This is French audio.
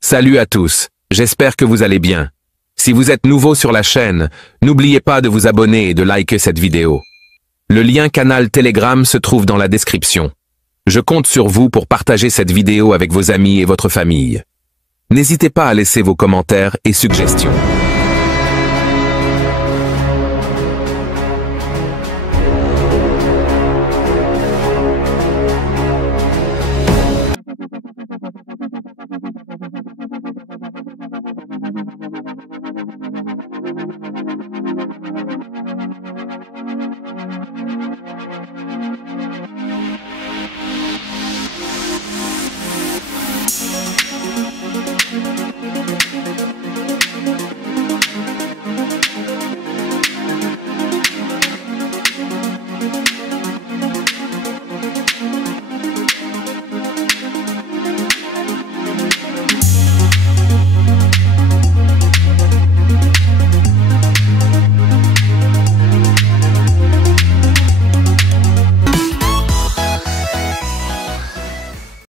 Salut à tous, j'espère que vous allez bien. Si vous êtes nouveau sur la chaîne, n'oubliez pas de vous abonner et de liker cette vidéo. Le lien canal Telegram se trouve dans la description. Je compte sur vous pour partager cette vidéo avec vos amis et votre famille. N'hésitez pas à laisser vos commentaires et suggestions.